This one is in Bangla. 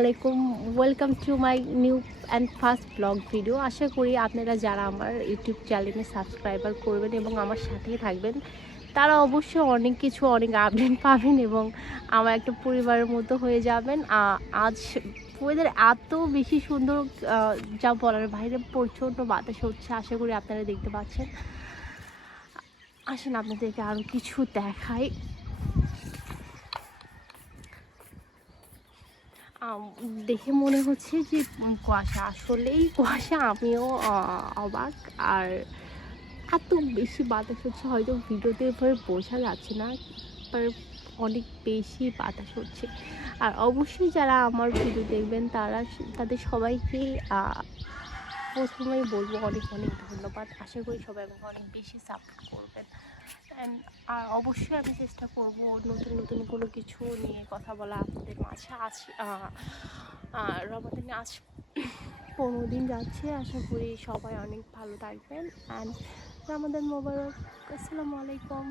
আলাইকুম, welcome to my new and first blog video. আশা করি আপনারা যারা আমার ইউটিউব চ্যানেলে সাবস্ক্রাইবার করবেন এবং আমার সাথেই থাকবেন, তারা অবশ্যই অনেক আপডেট পাবেন এবং আমার একটা পরিবারের মতো হয়ে যাবেন। আজ ওয়েদার এত বেশি সুন্দর, যা বলার বাইরে। প্রচণ্ড বাতাস হচ্ছে, আশা করি আপনারা দেখতে পাচ্ছেন। আসেন আপনাদেরকে আরও কিছু দেখাই। দেখে মনে হচ্ছে যে কুয়াশা, আসলেই কুয়াশা। আমিও অবাক। আর এত বেশি বাতাস হচ্ছে, হয়তো ভিডিওতে এভাবে বোঝা যাচ্ছে না, বাট অনেক বেশি বাতাস হচ্ছে। আর অবশ্যই যারা আমার ভিডিও দেখবেন তাদের সবাইকেই প্রথমেই বলবো অনেক ধন্যবাদ। আশা করি সবাই আমাকে অনেক বেশি সাপোর্ট করবেন। অ্যান্ড আর অবশ্যই আমি চেষ্টা করব নতুন কোনো কিছু নিয়ে কথা বলা আপনাদের মাঝে। রমাদানে আজ 15 দিন যাচ্ছে। আশা করি সবাই অনেক ভালো থাকবেন। অ্যান্ড রমাদান মোবারক। আসসালামু আলাইকুম।